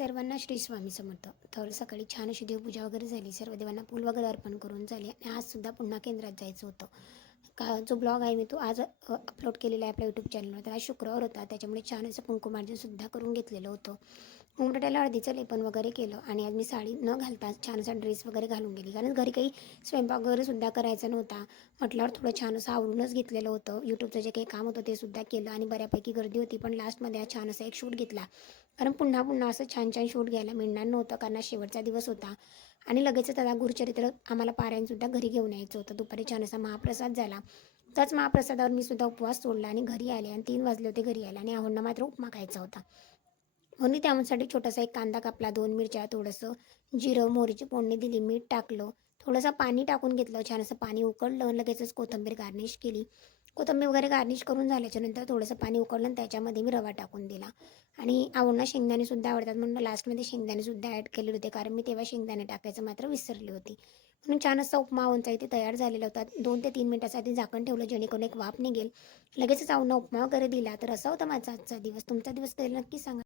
सर्वांना श्री स्वामी समर्थ. तर सकाळी छान अशी देवपूजा वगैरे झाली, सर्व देवांना फूल वगैरे अर्पण करून झाले आणि आजसुद्धा पुन्हा केंद्रात जायचं होतं. जो ब्लॉग आहे मी तो आज अपलोड केलेला आहे आपल्या यूट्यूब चॅनलवर. तर आज शुक्रवार होता, त्याच्यामुळे छान असं कुंकुमार्जनसुद्धा करून घेतलेलं होतं. उंबरठ्याला हळदीचं लेपन वगैरे केलं आणि आज मी साडी न घालता छान असा ड्रेस वगैरे घालून गेली, कारण घरी काही स्वयंपाक वगैरे सुद्धा करायचा नव्हता. म्हटल्यावर थोडं छान असं आवरूनच घेतलेलं होतं. यूट्यूबचं जे काही काम होतं ते सुद्धा केलं आणि बऱ्यापैकी गर्दी होती, पण लास्टमध्ये छान असा एक शूट घेतला. कारण पुन्हा पुन्हा असं छान छान शूट घ्यायला मिळणार नव्हतं, कारण आज शेवटचा दिवस होता. आणि लगेचच आता गुरुचरित्र आम्हाला पारायणसुद्धा घरी घेऊन यायचं होतं. दुपारी छान असा महाप्रसाद झाला. त्याच महाप्रसादावर मी सुद्धा उपवास सोडला आणि घरी आले आणि 3 वाजले होते घरी यायला आणि आहोंना मात्र उपमा खायचा होता. म्हणून मी त्यासाठी छोटासा एक कांदा कापला, 2 मिरच्या, थोडंसं जिरं, मोहरीची फोडणी दिली, मीठ टाकलं, थोडंसं पाणी टाकून घेतलं. छान असं पाणी उकळलं, लगेचच कोथिंबीर गार्निश केली. कोथिंबीर वगैरे गार्निश करून झाल्याच्यानंतर थोडंसं पाणी उकळलं आणि त्याच्यामध्ये मी रवा टाकून दिला. आणि आवडणं शेंगदाणेसुद्धा आवडतात म्हणून लास्टमध्ये शेंगदाणेसुद्धा ॲड केलेले होते, कारण मी तेव्हा शेंगदाणे टाकायचं मात्र विसरली होती. म्हणून छान असा उपमा आमचा इथे तयार झालेला होता. 2 ते 3 मिनिटासाठी झाकण ठेवलं, जेणेकरून एक वाफ निघेल. लगेचच आवडणं उपमा वगैरे दिला. तर असा होता माझा आजचा दिवस. तुमचा दिवस कधी नक्की सांगा.